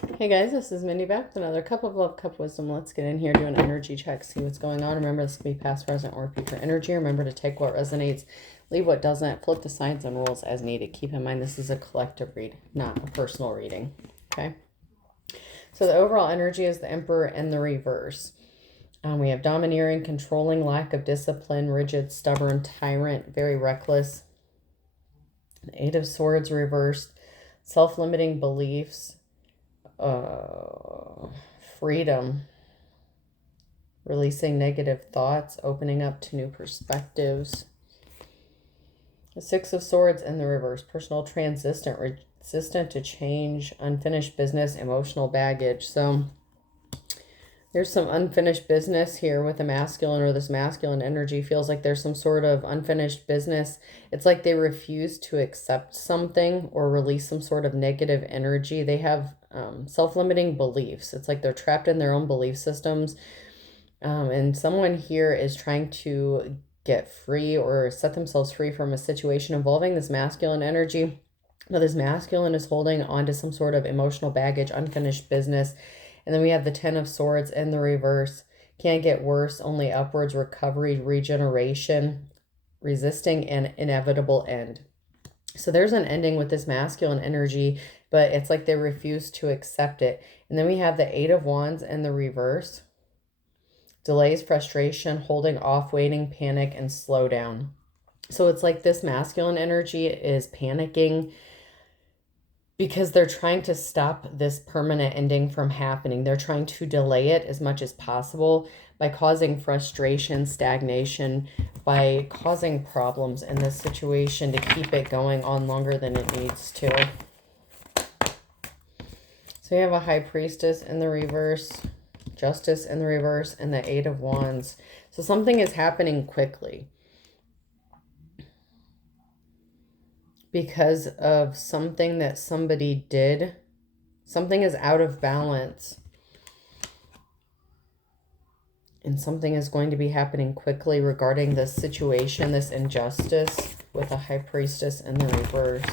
Hey guys, this is Mindy back with another cup of love, cup of wisdom. Let's get in here, do an energy check, see what's going on. Remember, this can be past, present, or future energy. Remember to take what resonates, leave what doesn't, flip the signs and rules as needed. Keep in mind, this is a collective read, not a personal reading. Okay? So the overall energy is the Emperor and the reverse. We have domineering, controlling, lack of discipline, rigid, stubborn, tyrant, very reckless. The Eight of Swords reversed, self-limiting beliefs, freedom, releasing negative thoughts, opening up to new perspectives. The Six of Swords in the reverse, personal, resistant to change, unfinished business, emotional baggage. So there's some unfinished business here with the masculine, or this masculine energy feels like there's some sort of unfinished business. It's like they refuse to accept something or release some sort of negative energy. They have self-limiting beliefs. It's like they're trapped in their own belief systems. And someone here is trying to get free or set themselves free from a situation involving this masculine energy. Now, this masculine is holding on to some sort of emotional baggage, unfinished business. And then we have the Ten of Swords in the reverse. Can't get worse, only upwards, recovery, regeneration, resisting an inevitable end. So there's an ending with this masculine energy, but it's like they refuse to accept it. And then we have the Eight of Wands in the reverse. Delays, frustration, holding off, waiting, panic, and slow down. So it's like this masculine energy is panicking because they're trying to stop this permanent ending from happening. They're trying to delay it as much as possible by causing frustration, stagnation, by causing problems in this situation to keep it going on longer than it needs to. So we have a High Priestess in the reverse, Justice in the reverse, and the Eight of Wands. So something is happening quickly because of something that somebody did. Something is out of balance. And something is going to be happening quickly regarding this situation, this injustice, with a High Priestess in the reverse.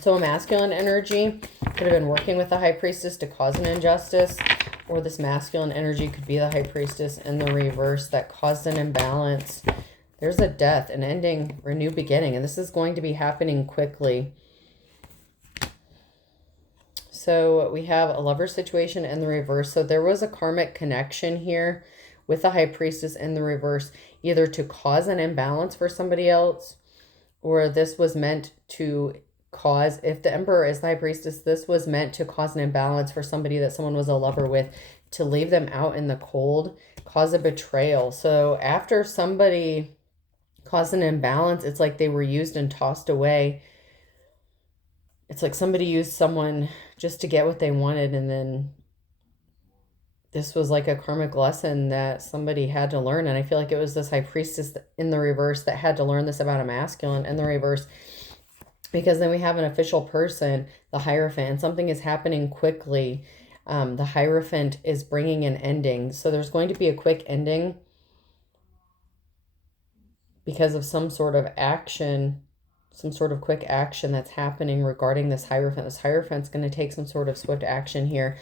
So a masculine energy could have been working with the High Priestess to cause an injustice, or this masculine energy could be the High Priestess in the reverse that caused an imbalance. There's a death, an ending, or a new beginning, and this is going to be happening quickly. So we have a lover situation in the reverse. So there was a karmic connection here with the High Priestess in the reverse, either to cause an imbalance for somebody else, or this was meant to cause, if the Emperor is the High Priestess, this was meant to cause an imbalance for somebody that someone was a lover with, to leave them out in the cold, cause a betrayal. So after somebody caused an imbalance, it's like they were used and tossed away. It's like somebody used someone just to get what they wanted, and then this was like a karmic lesson that somebody had to learn. And I feel like it was this High Priestess in the reverse that had to learn this about a masculine in the reverse. Because then we have an official person, the Hierophant, and something is happening quickly. The Hierophant is bringing an ending. So there's going to be a quick ending because of some sort of action, some sort of quick action that's happening regarding this Hierophant. This Hierophant's going to take some sort of swift action here.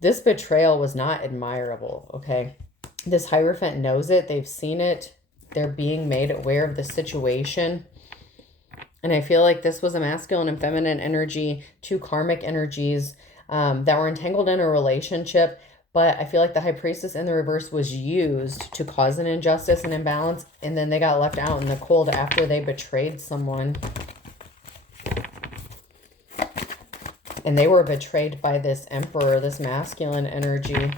This betrayal was not admirable, okay? This Hierophant knows it. They've seen it. They're being made aware of the situation. And I feel like this was a masculine and feminine energy, two karmic energies that were entangled in a relationship. But I feel like the High Priestess in the reverse was used to cause an injustice and imbalance. And then they got left out in the cold after they betrayed someone. And they were betrayed by this Emperor, this masculine energy.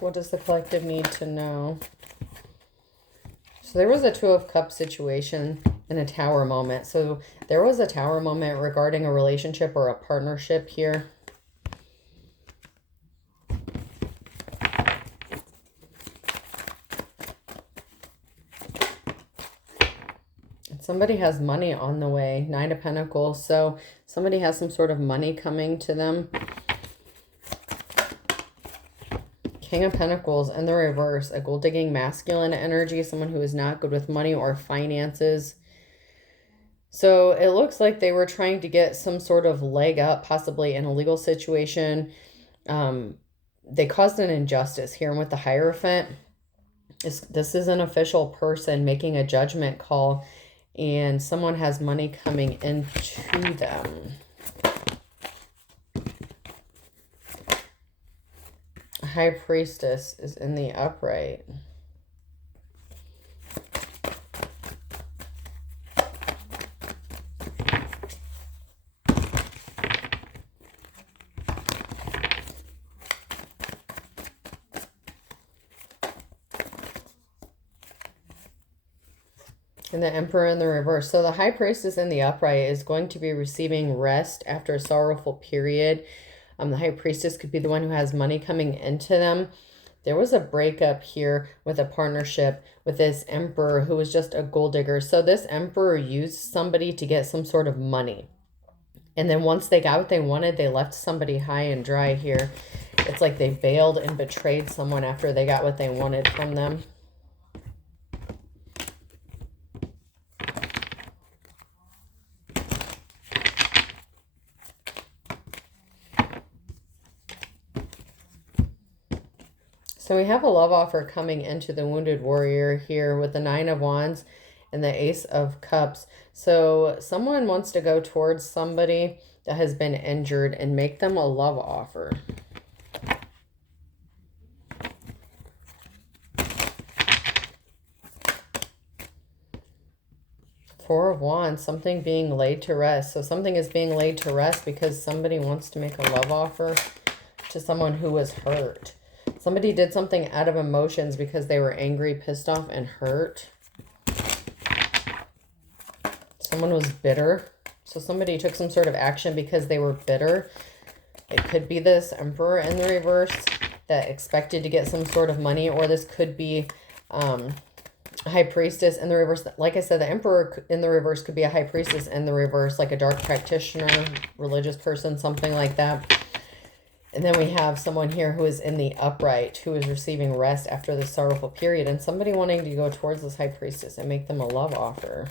What does the collective need to know? So there was a Two of Cups situation and a Tower moment. So there was a Tower moment regarding a relationship or a partnership here. Somebody has money on the way. Nine of Pentacles. So somebody has some sort of money coming to them. King of Pentacles in the reverse. A gold-digging masculine energy. Someone who is not good with money or finances. So it looks like they were trying to get some sort of leg up, possibly in a legal situation. They caused an injustice here. And with the Hierophant, this is an official person making a judgment call. And someone has money coming into them. High Priestess is in the upright. And the Emperor in the reverse. So the High Priestess in the upright is going to be receiving rest after a sorrowful period. The High Priestess could be the one who has money coming into them. There was a breakup here with a partnership with this Emperor who was just a gold digger. So this Emperor used somebody to get some sort of money. And then once they got what they wanted, they left somebody high and dry here. It's like they bailed and betrayed someone after they got what they wanted from them. So we have a love offer coming into the Wounded Warrior here with the Nine of Wands and the Ace of Cups. So someone wants to go towards somebody that has been injured and make them a love offer. Four of Wands, something being laid to rest. So something is being laid to rest because somebody wants to make a love offer to someone who was hurt. Somebody did something out of emotions because they were angry, pissed off, and hurt. Someone was bitter. So somebody took some sort of action because they were bitter. It could be this Emperor in the reverse that expected to get some sort of money, or this could be High Priestess in the reverse. Like I said, the Emperor in the reverse could be a High Priestess in the reverse, like a dark practitioner, religious person, something like that. And then we have someone here who is in the upright, who is receiving rest after the sorrowful period. And somebody wanting to go towards this High Priestess and make them a love offer.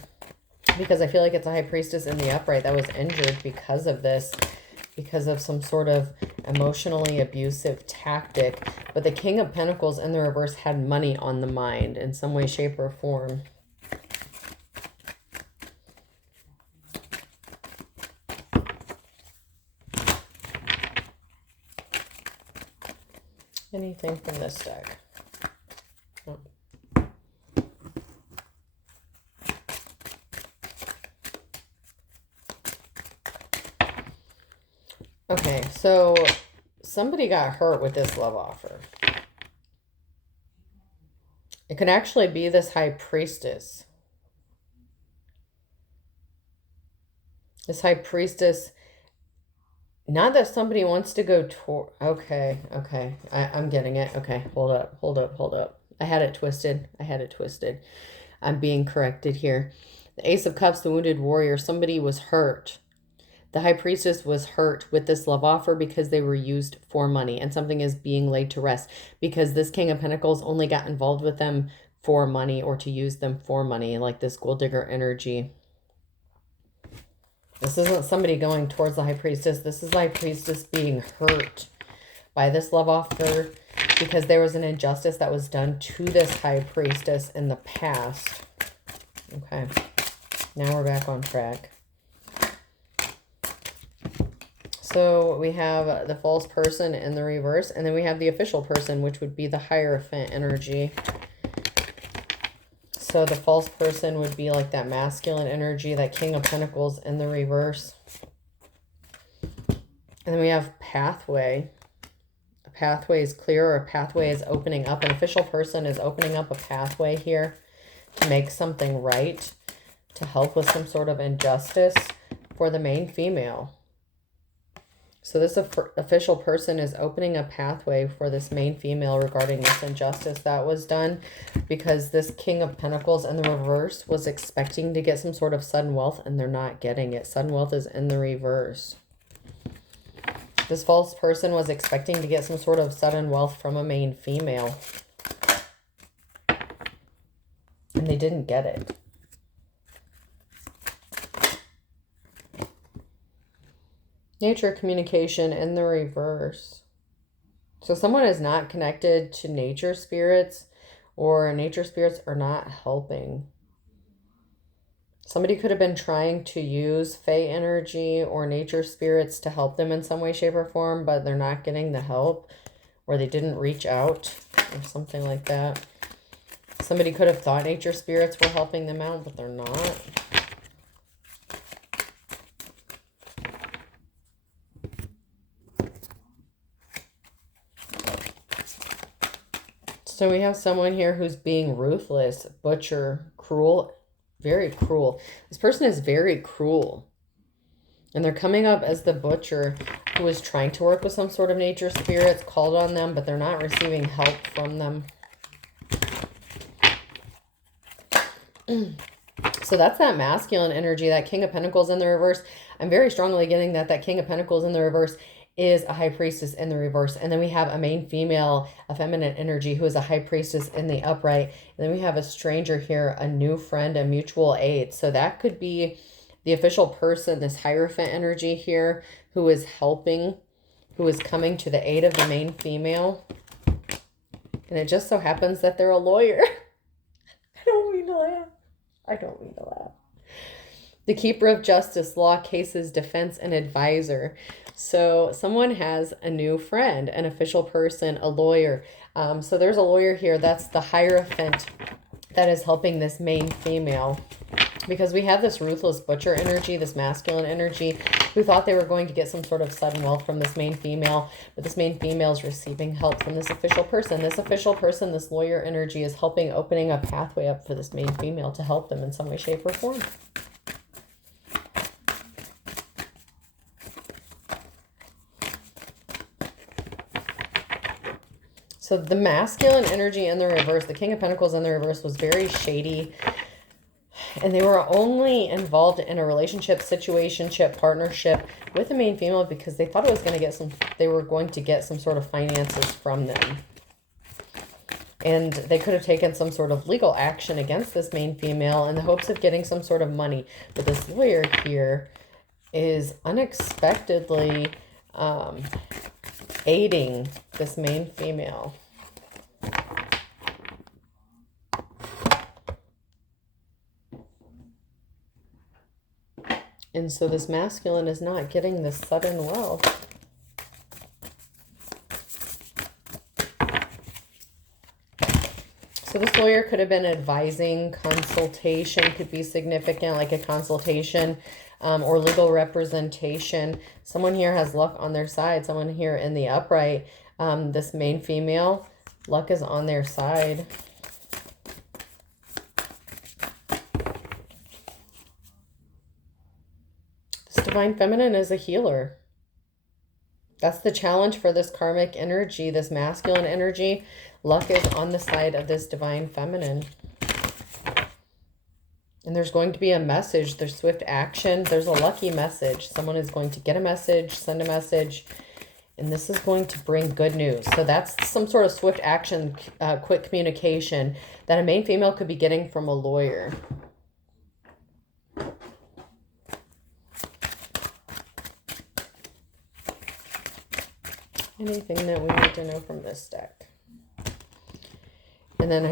Because I feel like it's a High Priestess in the upright that was injured because of this. Because of some sort of emotionally abusive tactic. But the King of Pentacles in the reverse had money on the mind in some way, shape, or form. Anything from this deck? Oh. Okay, so somebody got hurt with this love offer. It could actually be this High Priestess. This High Priestess... Not that somebody wants to go toward... Okay. I'm getting it. Okay, hold up. I had it twisted. I'm being corrected here. The Ace of Cups, the Wounded Warrior. Somebody was hurt. The High Priestess was hurt with this love offer because they were used for money. And something is being laid to rest. Because this King of Pentacles only got involved with them for money or to use them for money. Like this gold digger energy. This isn't somebody going towards the High Priestess. This is the High Priestess being hurt by this love offer because there was an injustice that was done to this High Priestess in the past. Okay. Now we're back on track. So we have the false person in the reverse, and then we have the official person, which would be the Hierophant energy. So the false person would be like that masculine energy, that King of Pentacles in the reverse. And then we have pathway. A pathway is clear, or a pathway is opening up. An official person is opening up a pathway here to make something right, to help with some sort of injustice for the main female. So this official person is opening a pathway for this main female regarding this injustice that was done, because this King of Pentacles in the reverse was expecting to get some sort of sudden wealth, and they're not getting it. Sudden wealth is in the reverse. This false person was expecting to get some sort of sudden wealth from a main female, and they didn't get it. Nature communication in the reverse. So someone is not connected to nature spirits, or nature spirits are not helping. Somebody could have been trying to use Fae energy or nature spirits to help them in some way, shape, or form, but they're not getting the help, or they didn't reach out or something like that. Somebody could have thought nature spirits were helping them out, but they're not. So we have someone here who's being ruthless, butcher, cruel, very cruel. This person is very cruel. And they're coming up as the butcher who is trying to work with some sort of nature spirits, called on them, but they're not receiving help from them. So that's that masculine energy, that King of Pentacles in the reverse. I'm very strongly getting that King of Pentacles in the reverse is a high priestess in the reverse. And then we have a main female, a feminine energy, who is a high priestess in the upright. And then we have a stranger here, a new friend, a mutual aid. So that could be the official person, this Hierophant energy here, who is helping, who is coming to the aid of the main female. And it just so happens that they're a lawyer. I don't mean to laugh. I don't mean to laugh. The keeper of justice, law, cases, defense, and advisor. So someone has a new friend, an official person, a lawyer. So there's a lawyer here. That's the Hierophant that is helping this main female. Because we have this ruthless butcher energy, this masculine energy, who thought they were going to get some sort of sudden wealth from this main female. But this main female is receiving help from this official person. This official person, this lawyer energy, is helping, opening a pathway up for this main female to help them in some way, shape, or form. So the masculine energy in the reverse, the King of Pentacles in the reverse, was very shady. And they were only involved in a relationship, situationship, partnership with the main female because they thought it was going to get they were going to get some sort of finances from them. And they could have taken some sort of legal action against this main female in the hopes of getting some sort of money. But this lawyer here is unexpectedly aiding this main female. And so this masculine is not getting this sudden wealth. So this lawyer could have been advising, consultation could be significant, like a consultation or legal representation. Someone here has luck on their side. Someone here in the upright, this main female, luck is on their side. Divine Feminine is a healer. That's the challenge for this karmic energy, this masculine energy. Luck is on the side of this Divine Feminine. And there's going to be a message. There's swift action. There's a lucky message. Someone is going to get a message, send a message, and this is going to bring good news. So that's some sort of swift action, quick communication that a main female could be getting from a lawyer. Anything that we need to know from this deck. And then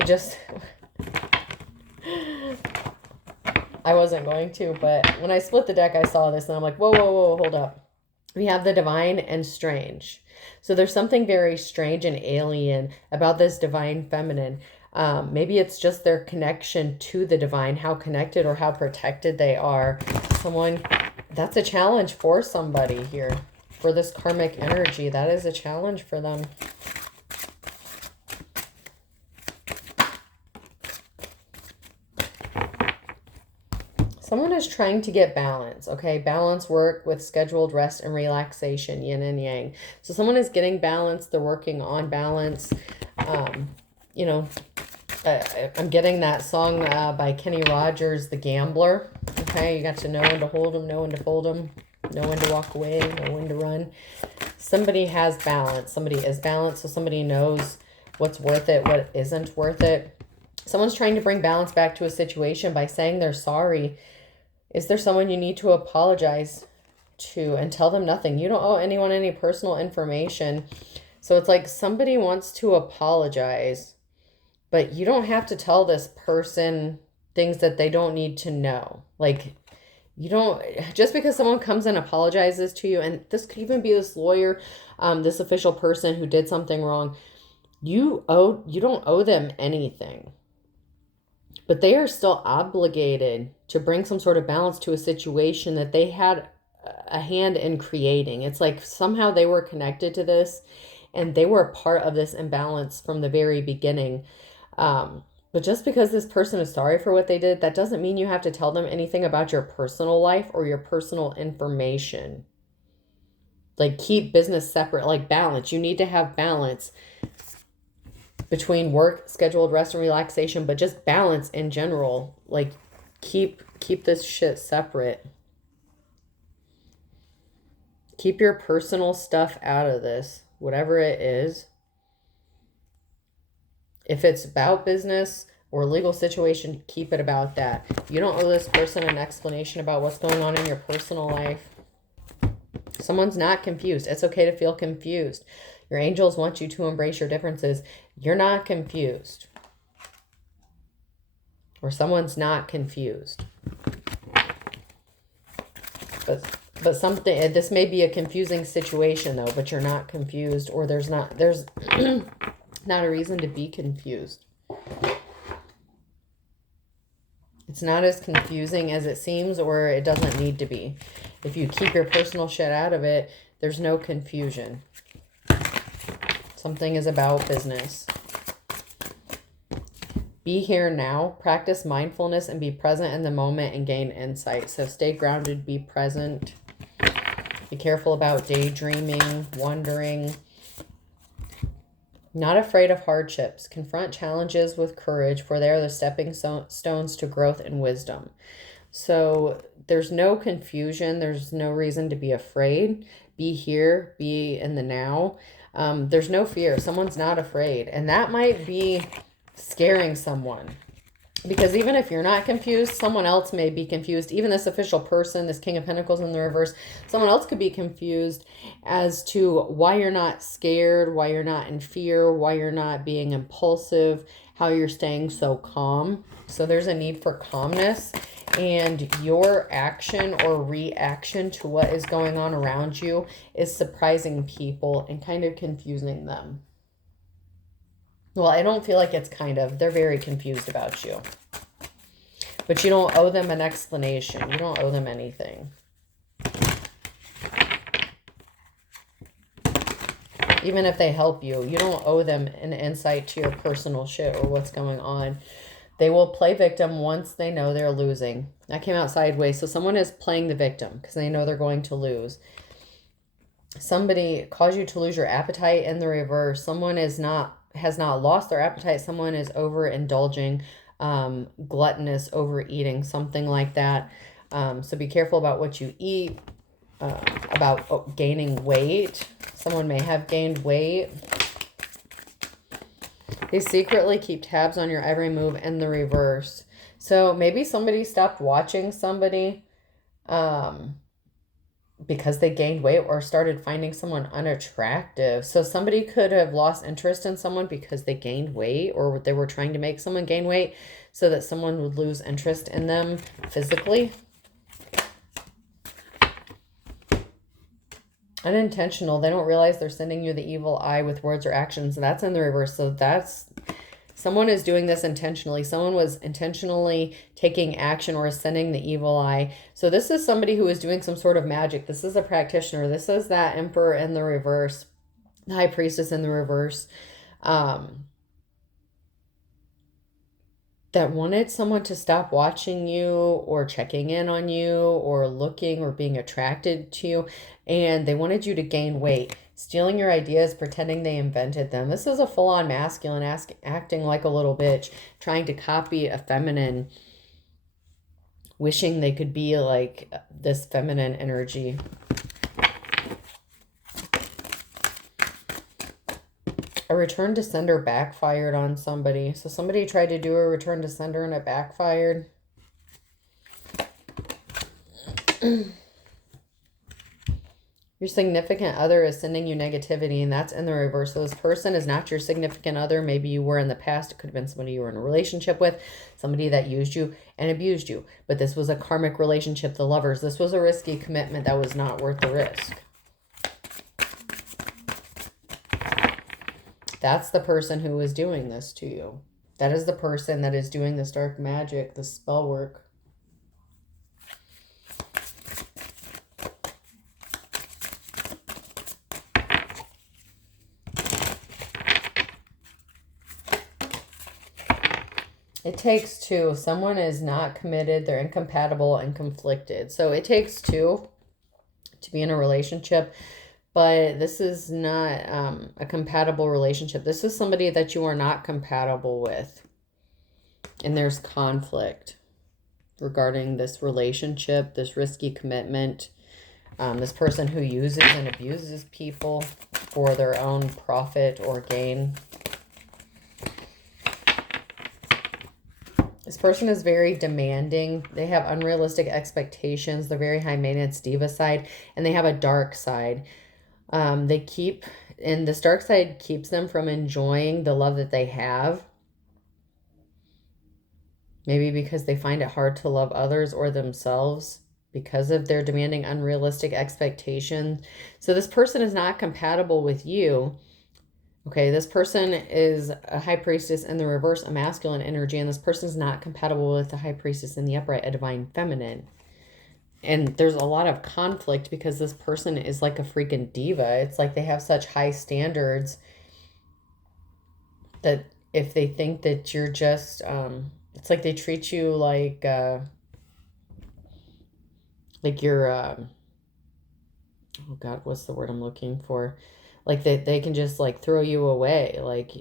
I wasn't going to, but when I split the deck, I saw this and I'm like, whoa, whoa, whoa, hold up. We have the divine and strange. So there's something very strange and alien about this Divine Feminine. Maybe it's just their connection to the divine, how connected or how protected they are. That's a challenge for somebody here. For this karmic energy, that is a challenge for them. Someone is trying to get balance, okay? Balance work with scheduled rest and relaxation, yin and yang. So someone is getting balance. They're working on balance. You know, I'm getting that song by Kenny Rogers, The Gambler. Okay, you got to know when to hold them, know when to fold them, know when to walk away, know when to run. Somebody has balance. Somebody is balanced, so somebody knows what's worth it, what isn't worth it. Someone's trying to bring balance back to a situation by saying they're sorry. Is there someone you need to apologize to and tell them nothing? You don't owe anyone any personal information. So it's like somebody wants to apologize, but you don't have to tell this person things that they don't need to know. Like, you don't, just because someone comes and apologizes to you, and this could even be this lawyer, this official person who did something wrong, you don't owe them anything. But they are still obligated to bring some sort of balance to a situation that they had a hand in creating. It's like somehow they were connected to this and they were a part of this imbalance from the very beginning. But just because this person is sorry for what they did, that doesn't mean you have to tell them anything about your personal life or your personal information. Like, keep business separate, like balance. You need to have balance between work, scheduled rest, and relaxation, but just balance in general. Like, keep this shit separate. Keep your personal stuff out of this, whatever it is. If it's about business or legal situation, keep it about that. You don't owe this person an explanation about what's going on in your personal life. Someone's not confused. It's okay to feel confused. Your angels want you to embrace your differences. You're not confused. Or someone's not confused. But something, this may be a confusing situation though, but you're not confused, or there's not a reason to be confused. It's not as confusing as it seems, or it doesn't need to be. If you keep your personal shit out of it, there's no confusion. Something is about business. Be here now. Practice mindfulness and be present in the moment and gain insight. So stay grounded, be present. Be careful about daydreaming, wondering. Not afraid of hardships. Confront challenges with courage, for they are the stepping stones to growth and wisdom. So there's no confusion. There's no reason to be afraid. Be here. Be in the now. There's no fear. Someone's not afraid. And that might be scaring someone. Because even if you're not confused, someone else may be confused. Even this official person, this King of Pentacles in the reverse, someone else could be confused as to why you're not scared, why you're not in fear, why you're not being impulsive, how you're staying so calm. So there's a need for calmness, and your action or reaction to what is going on around you is surprising people and kind of confusing them. Well, I don't feel like it's kind of. They're very confused about you. But you don't owe them an explanation. You don't owe them anything. Even if they help you, you don't owe them an insight to your personal shit or what's going on. They will play victim once they know they're losing. That came out sideways. So someone is playing the victim because they know they're going to lose. Somebody caused you to lose your appetite in the reverse. Someone has not lost their appetite. Someone is overindulging, gluttonous, overeating, something like that. So be careful about what you eat, about gaining weight. Someone may have gained weight. They secretly keep tabs on your every move in the reverse. So maybe somebody stopped watching somebody because they gained weight or started finding someone unattractive. So somebody could have lost interest in someone because they gained weight, or they were trying to make someone gain weight so that someone would lose interest in them physically. Unintentional. They don't realize they're sending you the evil eye with words or actions. That's in the reverse. So that's, someone is doing this intentionally. Someone was intentionally taking action or is sending the evil eye. So this is somebody who is doing some sort of magic. This is a practitioner. This is that Emperor in the reverse, the High Priestess in the reverse. that wanted someone to stop watching you or checking in on you or looking or being attracted to you. And they wanted you to gain weight, stealing your ideas, pretending they invented them. This is a full-on masculine acting like a little bitch, trying to copy a feminine, wishing they could be like this feminine energy. A return to sender backfired on somebody. So somebody tried to do a return to sender and it backfired. Your significant other is sending you negativity, and that's in the reverse. So this person is not your significant other. Maybe you were in the past. It could have been somebody you were in a relationship with, somebody that used you and abused you. But this was a karmic relationship, the lovers. This was a risky commitment that was not worth the risk. That's the person who is doing this to you. That is the person that is doing this dark magic, this spell work. It takes two. Someone is not committed. They're incompatible and conflicted. So it takes two to be in a relationship. But this is not a compatible relationship. This is somebody that you are not compatible with. And there's conflict regarding this relationship, this risky commitment. This person who uses and abuses people for their own profit or gain. This person is very demanding. They have unrealistic expectations. They're very high maintenance diva side. And they have a dark side. And this dark side keeps them from enjoying the love that they have. Maybe because they find it hard to love others or themselves because of their demanding, unrealistic expectations. So this person is not compatible with you. Okay, this person is a high priestess in the reverse, a masculine energy, and this person is not compatible with the high priestess in the upright, a divine feminine. And there's a lot of conflict because this person is like a freaking diva. It's like they have such high standards that if they think that you're just, it's like they treat you like you're, oh God, what's the word I'm looking for? Like they can just like throw you away. Like,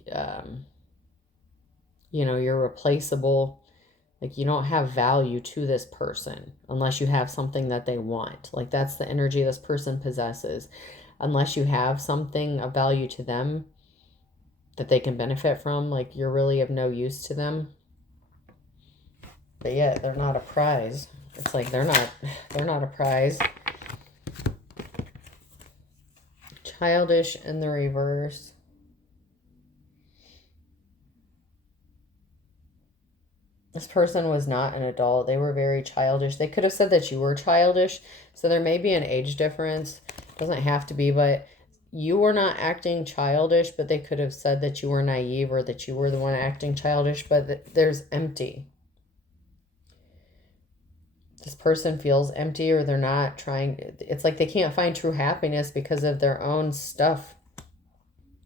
you're replaceable. Like you don't have value to this person unless you have something that they want. Like that's the energy this person possesses. Unless you have something of value to them that they can benefit from, like you're really of no use to them. But yet they're not a prize. It's like they're not a prize. Childish in the reverse. This person was not an adult. They were very childish. They could have said that you were childish. So there may be an age difference. Doesn't have to be, but you were not acting childish, but they could have said that you were naive or that you were the one acting childish, but there's empty. This person feels empty or they're not trying. It's like they can't find true happiness because of their own stuff.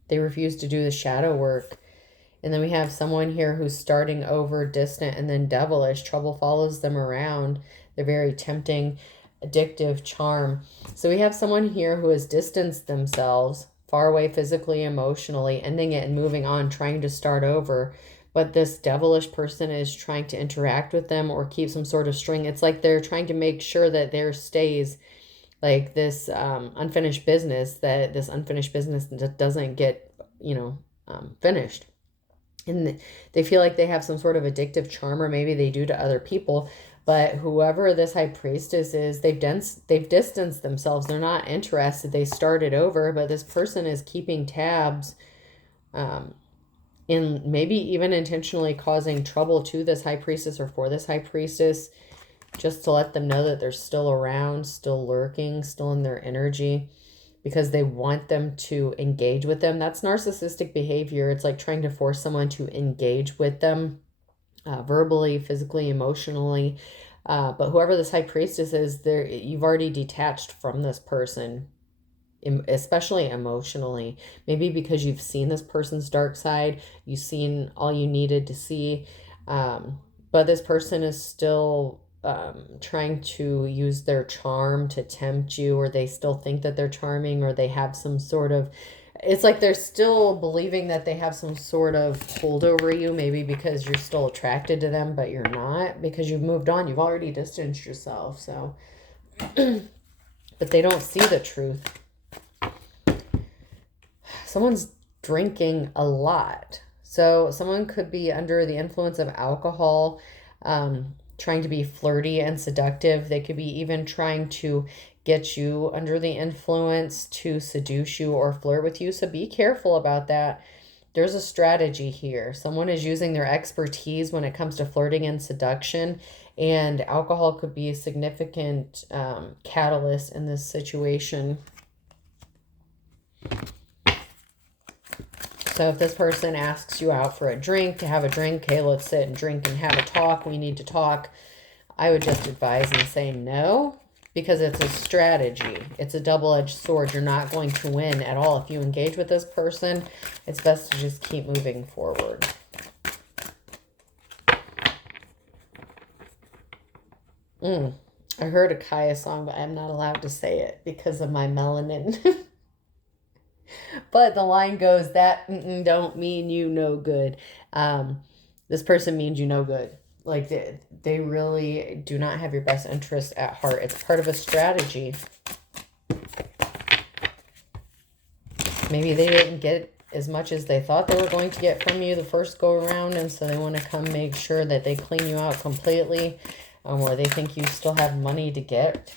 They refuse to do the shadow work. And then we have someone here who's starting over, distant, and then devilish. Trouble follows them around. They're very tempting, addictive, charm. So we have someone here who has distanced themselves, far away physically, emotionally, ending it and moving on, trying to start over. But this devilish person is trying to interact with them or keep some sort of string. It's like they're trying to make sure that there stays like this unfinished business, that this unfinished business doesn't get, finished. And they feel like they have some sort of addictive charm, or maybe they do to other people. But whoever this high priestess is, they've distanced themselves. They're not interested. They started over, but this person is keeping tabs in maybe even intentionally causing trouble to this high priestess or for this high priestess, just to let them know that they're still around, still lurking, still in their energy, because they want them to engage with them. That's narcissistic behavior. It's like trying to force someone to engage with them verbally, physically, emotionally. But whoever this high priestess is, you've already detached from this person, especially emotionally. Maybe because you've seen this person's dark side. You've seen all you needed to see. But this person is still trying to use their charm to tempt you, or they still think that they're charming, or they have some sort of, it's like they're still believing that they have some sort of hold over you, maybe because you're still attracted to them, but you're not, because you've moved on. You've already distanced yourself. So, but they don't see the truth. Someone's drinking a lot. So someone could be under the influence of alcohol, trying to be flirty and seductive. They could be even trying to get you under the influence to seduce you or flirt with you. So be careful about that. There's a strategy here. Someone is using their expertise when it comes to flirting and seduction, and alcohol could be a significant catalyst in this situation. So if this person asks you out for a drink, to have a drink, hey, let's sit and drink and have a talk, we need to talk, I would just advise and say no, because it's a strategy. It's a double-edged sword. You're not going to win at all. If you engage with this person, it's best to just keep moving forward. I heard a Kaya song, but I'm not allowed to say it because of my melanin. But the line goes, that don't mean you no good. This person means you no good. Like they really do not have your best interest at heart. It's part of a strategy. Maybe they didn't get as much as they thought they were going to get from you the first go around, and so they want to come make sure that they clean you out completely, or they think you still have money to get.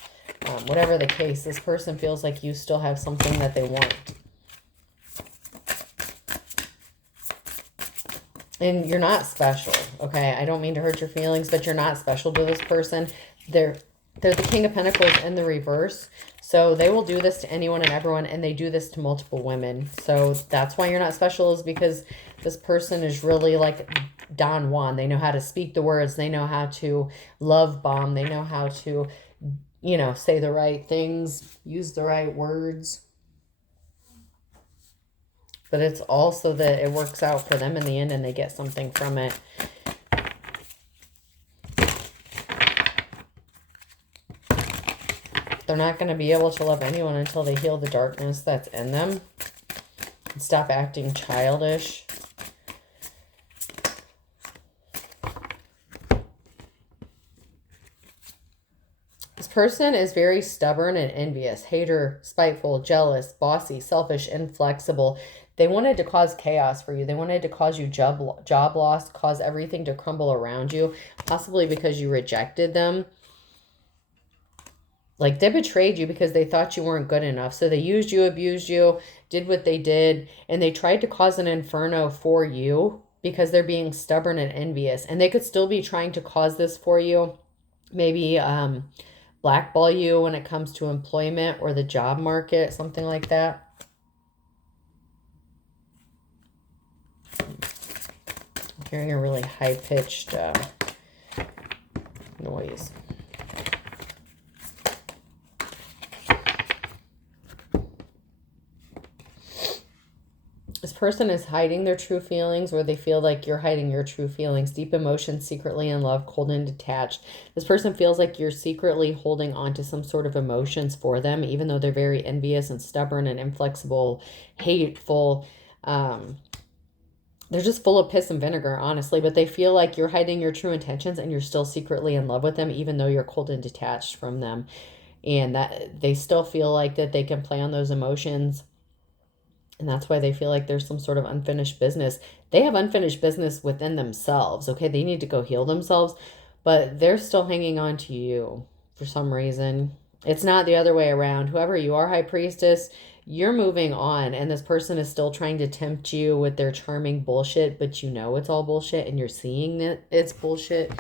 Whatever the case, this person feels like you still have something that they want. And you're not special, okay? I don't mean to hurt your feelings, but you're not special to this person. They're the King of Pentacles in the reverse. So they will do this to anyone and everyone, and they do this to multiple women. So that's why you're not special, is because this person is really like Don Juan. They know how to speak the words. They know how to love bomb. They know how to, you know, say the right things, use the right words. But it's also that it works out for them in the end and they get something from it. They're not going to be able to love anyone until they heal the darkness that's in them. And stop acting childish. This person is very stubborn and envious, hater, spiteful, jealous, bossy, selfish, inflexible. They wanted to cause chaos for you. They wanted to cause you job loss, cause everything to crumble around you, possibly because you rejected them. Like, they betrayed you because they thought you weren't good enough. So they used you, abused you, did what they did, and they tried to cause an inferno for you because they're being stubborn and envious. And they could still be trying to cause this for you. Maybe blackball you when it comes to employment or the job market, something like that. I'm hearing a really high-pitched noise. This person is hiding their true feelings, or they feel like you're hiding your true feelings. Deep emotions, secretly in love, cold and detached. This person feels like you're secretly holding on to some sort of emotions for them, even though they're very envious and stubborn and inflexible, hateful. They're just full of piss and vinegar, honestly, but they feel like you're hiding your true intentions and you're still secretly in love with them, even though you're cold and detached from them. And that they still feel like that they can play on those emotions. And that's why they feel like there's some sort of unfinished business. They have unfinished business within themselves, okay? They need to go heal themselves, but they're still hanging on to you for some reason. It's not the other way around. Whoever you are, High Priestess, you're moving on, and this person is still trying to tempt you with their charming bullshit, but you know it's all bullshit, and you're seeing that it's bullshit.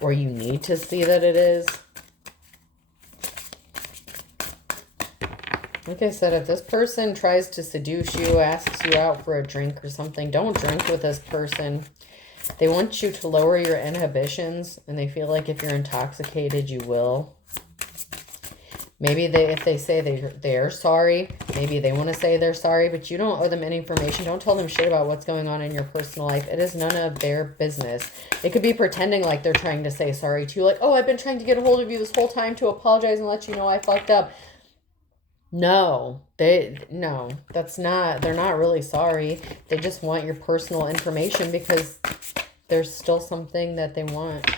Or you need to see that it is. Like I said, if this person tries to seduce you, asks you out for a drink or something, don't drink with this person. They want you to lower your inhibitions, and they feel like if you're intoxicated, you will. Maybe if they say they're sorry, maybe they want to say they're sorry, but you don't owe them any information. Don't tell them shit about what's going on in your personal life. It is none of their business. They could be pretending like they're trying to say sorry to you. Like, oh, I've been trying to get a hold of you this whole time to apologize and let you know I fucked up. No, that's not, they're not really sorry. They just want your personal information because there's still something that they want.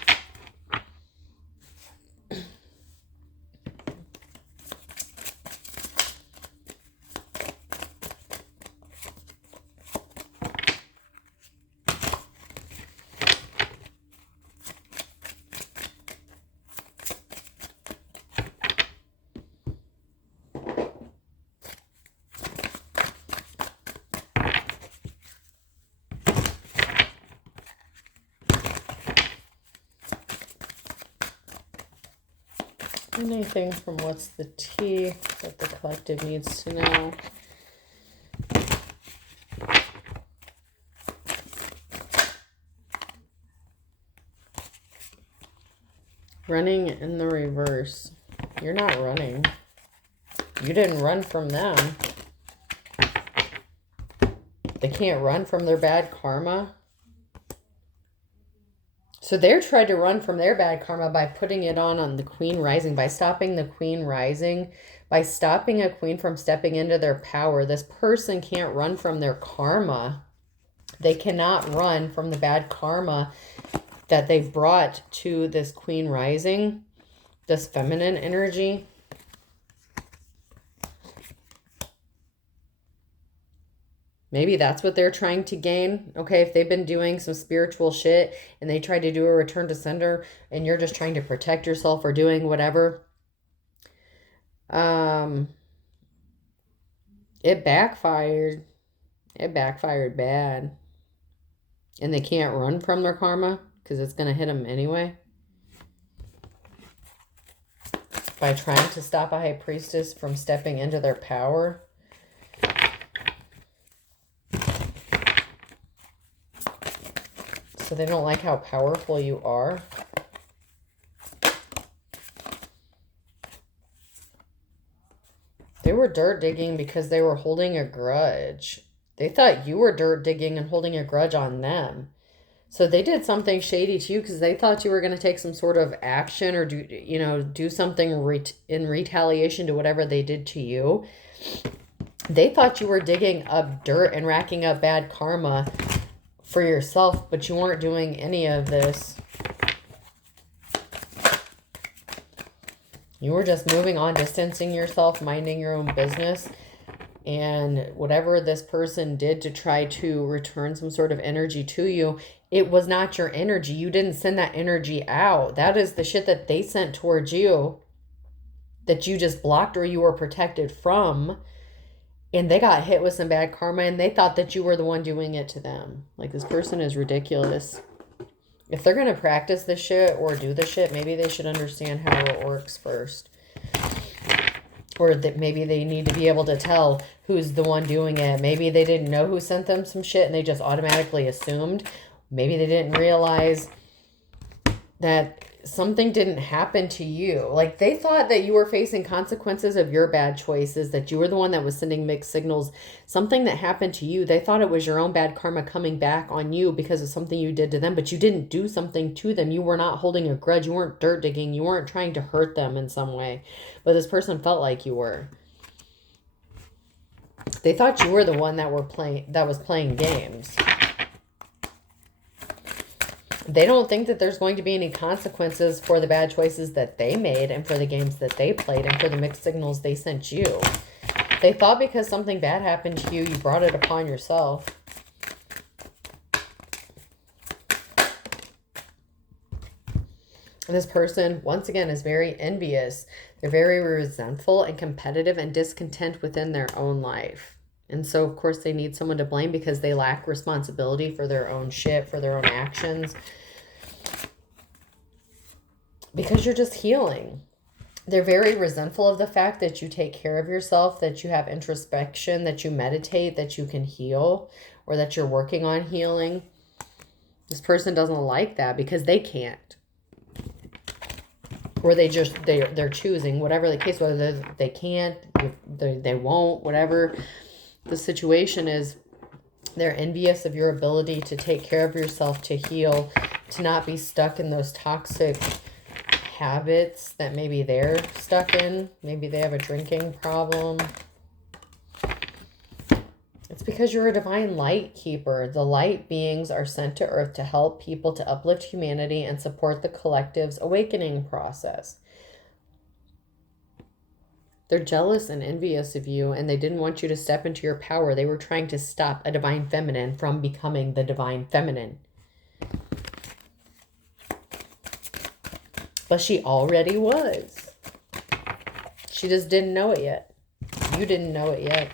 Anything from what's the tea that the collective needs to know? Running in the reverse. You're not running. You didn't run from them. They can't run from their bad karma. So they're trying to run from their bad karma by putting it on the queen rising, by stopping the queen rising, by stopping a queen from stepping into their power. This person can't run from their karma. They cannot run from the bad karma that they've brought to this queen rising, this feminine energy. Maybe that's what they're trying to gain. Okay, if they've been doing some spiritual shit and they try to do a return to sender and you're just trying to protect yourself or doing whatever. It backfired. It backfired bad. And they can't run from their karma because it's going to hit them anyway. By trying to stop a high priestess from stepping into their power. So they don't like how powerful you are. They were dirt digging because they were holding a grudge. They thought you were dirt digging and holding a grudge on them. So they did something shady to you because they thought you were going to take some sort of action or do something in retaliation to whatever they did to you. They thought you were digging up dirt and racking up bad karma for yourself, but you weren't doing any of this. You were just moving on, distancing yourself, minding your own business. And whatever this person did to try to return some sort of energy to you, it was not your energy. You didn't send that energy out. That is the shit that they sent towards you that you just blocked or you were protected from. And they got hit with some bad karma and they thought that you were the one doing it to them. Like, this person is ridiculous. If they're going to practice this shit or do this shit, maybe they should understand how it works first. Or that maybe they need to be able to tell who's the one doing it. Maybe they didn't know who sent them some shit and they just automatically assumed. Maybe they didn't realize that something didn't happen to you. Like, they thought that you were facing consequences of your bad choices, that you were the one that was sending mixed signals. Something that happened to you, they thought it was your own bad karma coming back on you because of something you did to them, but you didn't do something to them. You were not holding a grudge. You weren't dirt digging. You weren't trying to hurt them in some way, but this person felt like you were. They thought you were the one that was playing games. They don't think that there's going to be any consequences for the bad choices that they made and for the games that they played and for the mixed signals they sent you. They thought because something bad happened to you, you brought it upon yourself. This person, once again, is very envious. They're very resentful and competitive and discontent within their own life. And so, of course, they need someone to blame because they lack responsibility for their own shit, for their own actions. Because you're just healing. They're very resentful of the fact that you take care of yourself, that you have introspection, that you meditate, that you can heal, or that you're working on healing. This person doesn't like that because they can't. or they're choosing, whatever the case, whether they can't, they won't, whatever the situation is. They're envious of your ability to take care of yourself, to heal, to not be stuck in those toxic habits that maybe they're stuck in. Maybe they have a drinking problem. It's because you're a divine light keeper. The light beings are sent to earth to help people, to uplift humanity and support the collective's awakening process. They're jealous and envious of you, and they didn't want you to step into your power. They were trying to stop a divine feminine from becoming the divine feminine. But she already was. She just didn't know it yet. You didn't know it yet.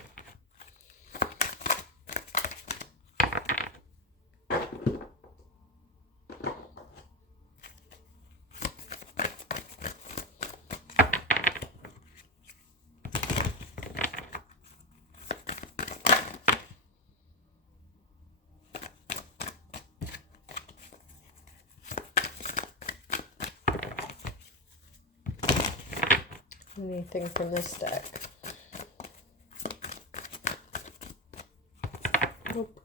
Anything from this deck? Nope.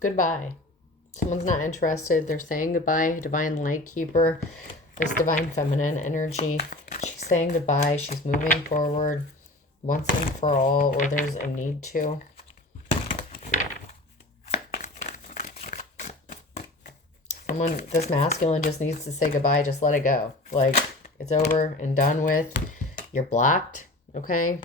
Goodbye. Someone's not interested. They're saying goodbye. Divine light keeper. This divine feminine energy. She's saying goodbye. She's moving forward once and for all, or there's a need to. This masculine just needs to say goodbye. Just let it go. Like, it's over and done with. You're blocked, okay?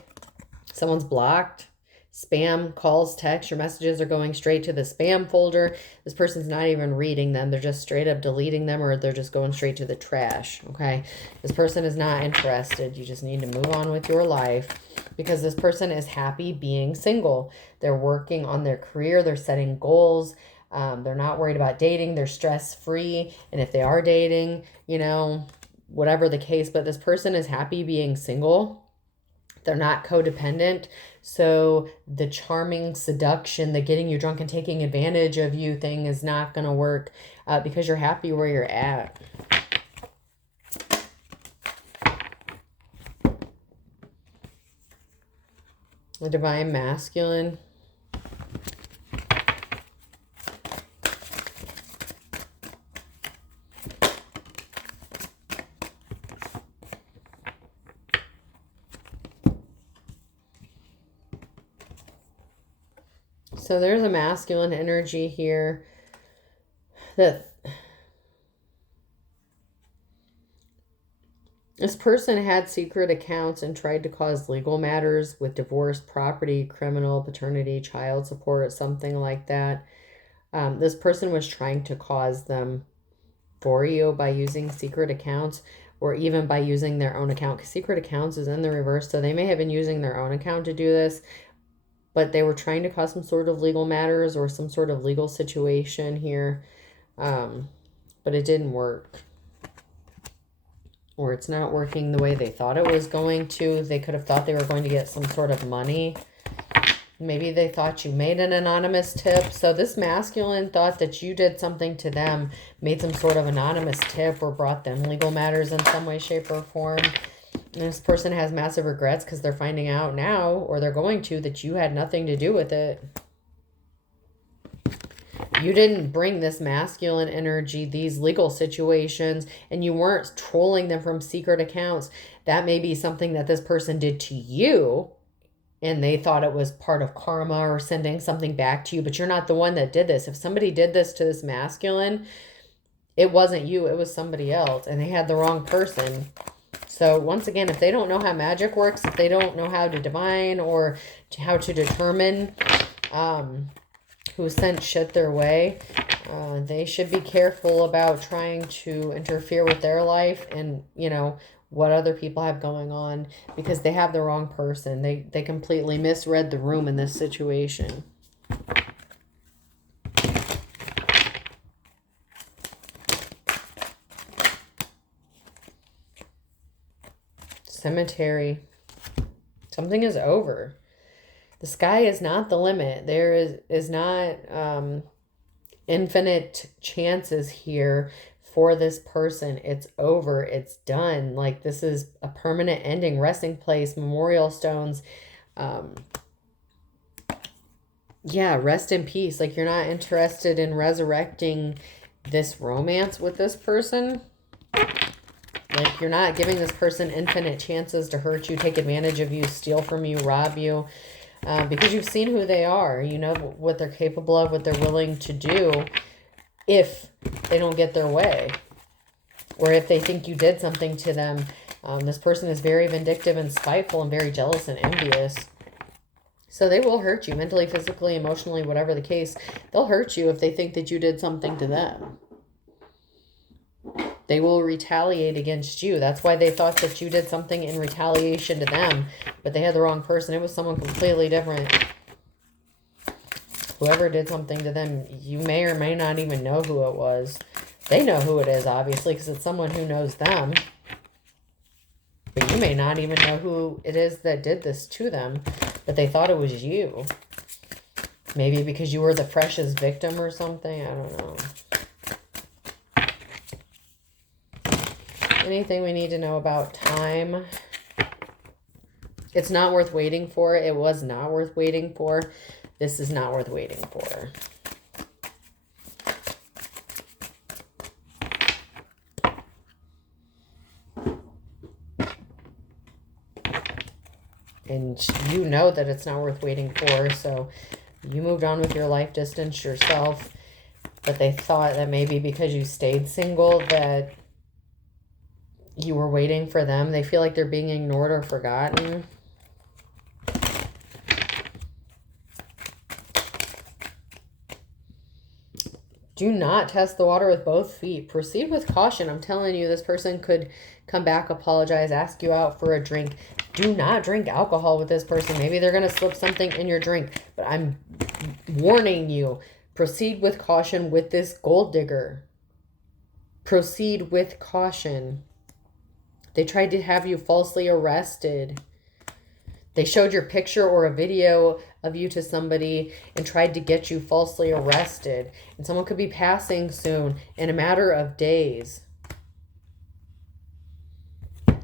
Someone's blocked. Spam calls, texts, your messages are going straight to the spam folder. This person's not even reading them. They're just straight up deleting them, or they're just going straight to the trash, okay? This person is not interested. You just need to move on with your life, because this person is happy being single. They're working on their career. They're setting goals. They're not worried about dating. They're stress-free. And if they are dating, you know, whatever the case, but this person is happy being single. They're not codependent. So the charming seduction, the getting you drunk and taking advantage of you thing is not going to work because you're happy where you're at. The divine masculine. So there's a masculine energy here that this person had secret accounts and tried to cause legal matters with divorce, property, criminal, paternity, child support, something like that. This person was trying to cause them for you by using secret accounts, or even by using their own account, because secret accounts is in the reverse. So they may have been using their own account to do this, but they were trying to cause some sort of legal matters or some sort of legal situation here. But it didn't work. Or it's not working the way they thought it was going to. They could have thought they were going to get some sort of money. Maybe they thought you made an anonymous tip. So this masculine thought that you did something to them, made some sort of anonymous tip, or brought them legal matters in some way, shape, or form. And this person has massive regrets because they're finding out now, or they're going to, that you had nothing to do with it. You didn't bring this masculine energy, these legal situations, and you weren't trolling them from secret accounts. That may be something that this person did to you, and they thought it was part of karma or sending something back to you, but you're not the one that did this. If somebody did this to this masculine, it wasn't you, it was somebody else, and they had the wrong person. So once again, if they don't know how magic works, if they don't know how to divine or how to determine who sent shit their way, they should be careful about trying to interfere with their life and, you know, what other people have going on, because they have the wrong person. They completely misread the room in this situation. Cemetery. Something is over. The sky is not the limit. There is not infinite chances here for this person. It's over. It's done. Like, this is a permanent ending. Resting place, memorial stones. Yeah, rest in peace. Like, you're not interested in resurrecting this romance with this person. Like, you're not giving this person infinite chances to hurt you, take advantage of you, steal from you, rob you. Because you've seen who they are. You know what they're capable of, what they're willing to do if they don't get their way. Or if they think you did something to them. This person is very vindictive and spiteful and very jealous and envious. So they will hurt you mentally, physically, emotionally, whatever the case. They'll hurt you if they think that you did something to them. They will retaliate against you. That's why they thought that you did something in retaliation to them. But they had the wrong person. It was someone completely different. Whoever did something to them, you may or may not even know who it was. They know who it is, obviously, because it's someone who knows them. But you may not even know who it is that did this to them. But they thought it was you. Maybe because you were the freshest victim or something. I don't know. Anything we need to know about time? It's not worth waiting for. It was not worth waiting for. This is not worth waiting for. And you know that it's not worth waiting for. So you moved on with your life, distanced yourself. But they thought that maybe because you stayed single that you were waiting for them. They feel like they're being ignored or forgotten. Do not test the water with both feet. Proceed with caution. I'm telling you, this person could come back, apologize, ask you out for a drink. Do not drink alcohol with this person. Maybe they're going to slip something in your drink. But I'm warning you, proceed with caution with this gold digger. Proceed with caution. They tried to have you falsely arrested. They showed your picture or a video of you to somebody and tried to get you falsely arrested. And someone could be passing soon in a matter of days.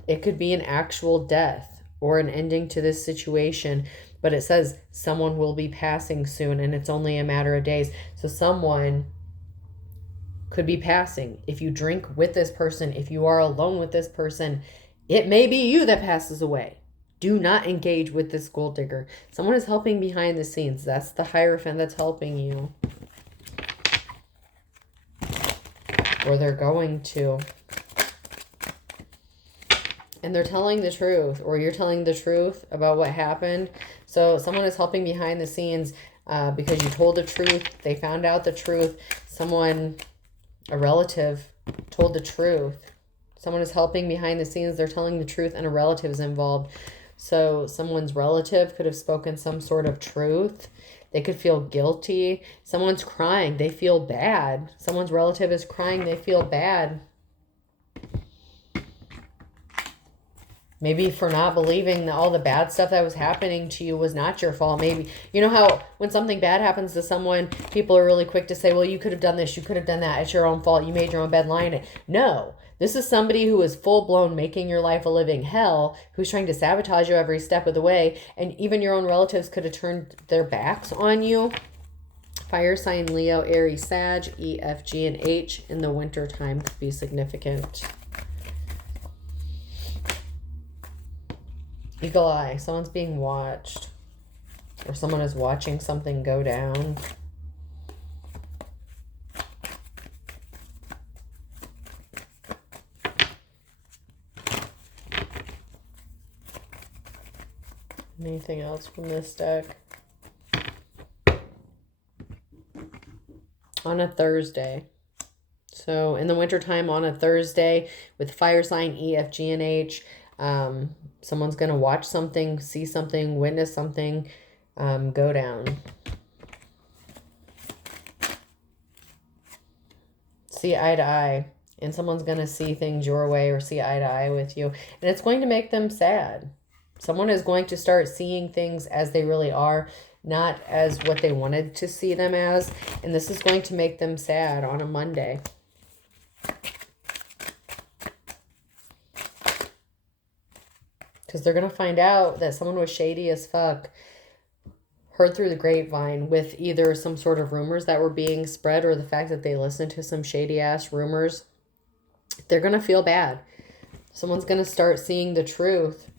It could be an actual death or an ending to this situation. But it says someone will be passing soon and it's only a matter of days. So someone could be passing. If you drink with this person, if you are alone with this person, it may be you that passes away. Do not engage with this gold digger. Someone is helping behind the scenes. That's the Hierophant that's helping you. Or they're going to. And they're telling the truth. Or you're telling the truth about what happened. So someone is helping behind the scenes because you told the truth. They found out the truth. Someone, a relative, told the truth. Someone is helping behind the scenes. They're telling the truth and a relative is involved. So someone's relative could have spoken some sort of truth. They could feel guilty. Someone's crying. They feel bad. Someone's relative is crying. They feel bad. Maybe for not believing that all the bad stuff that was happening to you was not your fault. Maybe, you know how when something bad happens to someone, people are really quick to say, well, you could have done this. You could have done that. It's your own fault. You made your own bed, lie in it. No. This is somebody who is full-blown making your life a living hell, who's trying to sabotage you every step of the way, and even your own relatives could have turned their backs on you. Fire sign Leo, Aries, Sag, E, F, G, and H in the winter time could be significant. Eagle eye, someone's being watched, or someone is watching something go down. Anything else from this deck? On a Thursday. So in the wintertime on a Thursday with fire sign E, F, G, and H, someone's going to watch something, see something, witness something go down. See eye to eye And someone's going to see things your way or see eye to eye with you. And it's going to make them sad. Someone is going to start seeing things as they really are, not as what they wanted to see them as. And this is going to make them sad on a Monday. Because they're going to find out that someone was shady as fuck, heard through the grapevine with either some sort of rumors that were being spread or the fact that they listened to some shady ass rumors. They're going to feel bad. Someone's going to start seeing the truth.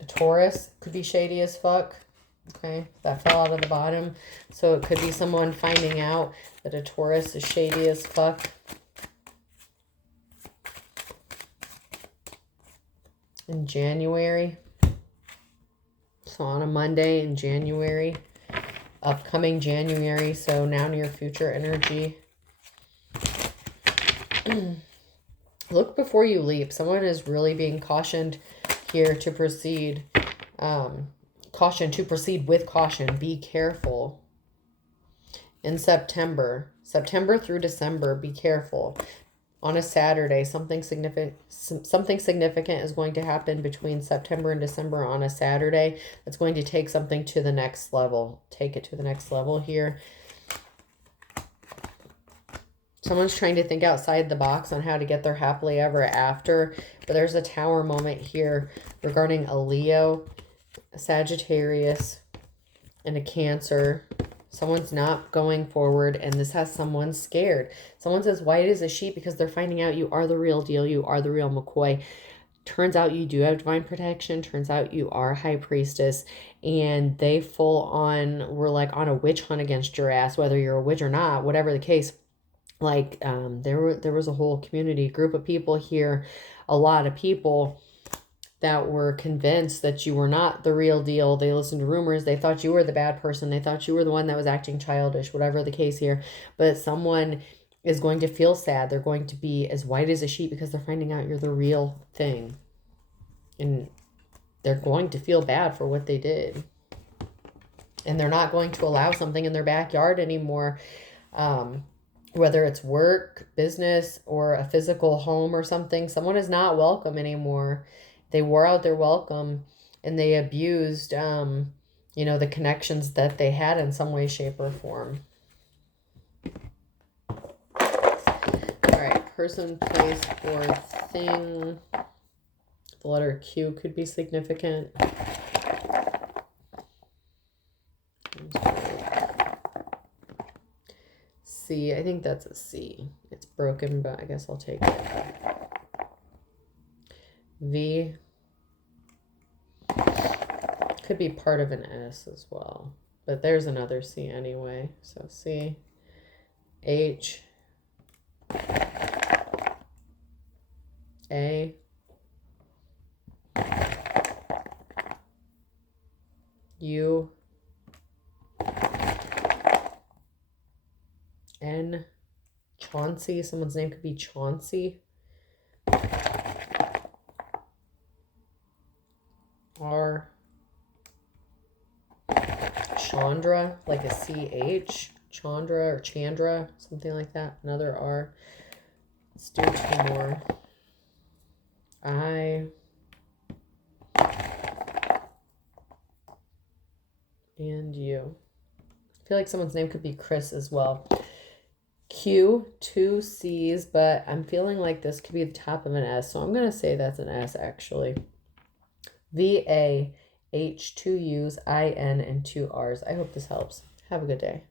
A Taurus could be shady as fuck. Okay, that fell out of the bottom. So it could be someone finding out that a Taurus is shady as fuck. In January. So on a Monday in January. Upcoming January. So now near future energy. Look before you leap. Someone is really being cautioned here to proceed. Caution to proceed with caution. Be careful. In September through December, be careful. On a Saturday, something significant is going to happen between September and December on a Saturday. That's going to take something to the next level. Take it to the next level here. Someone's trying to think outside the box on how to get their happily ever after. But there's a Tower moment here regarding a Leo, a Sagittarius, and a Cancer. Someone's not going forward, and this has someone scared. Someone's as white as a sheet because they're finding out you are the real deal. You are the real McCoy. Turns out you do have divine protection. Turns out you are High Priestess, and they full on were like on a witch hunt against your ass, whether you're a witch or not, whatever the case. Like there was a whole community, group of people here, a lot of people that were convinced that you were not the real deal. They listened to rumors. They thought you were the bad person. They thought you were the one that was acting childish, whatever the case here. But someone is going to feel sad. They're going to be as white as a sheet because they're finding out you're the real thing. And they're going to feel bad for what they did. And they're not going to allow something in their backyard anymore. Whether it's work, business, or a physical home or something. Someone is not welcome anymore. They wore out their welcome and they abused, the connections that they had in some way, shape, or form. All right, person, place, or thing. The letter Q could be significant. C, I think that's a C. It's broken, but I guess I'll take it. V. Could be part of an S as well. But there's another C anyway. So C. H. A. U. N. Chauncey. Someone's name could be Chauncey. R. Chandra, like a CH. Chandra or Chandra, something like that. Another R. Let's do 2 more. I. And U. I feel like someone's name could be Chris as well. Q, 2 C's, but I'm feeling like this could be the top of an S, so I'm going to say that's an S actually. V, A, H, 2 U's, I, N, and 2 R's. I hope this helps. Have a good day.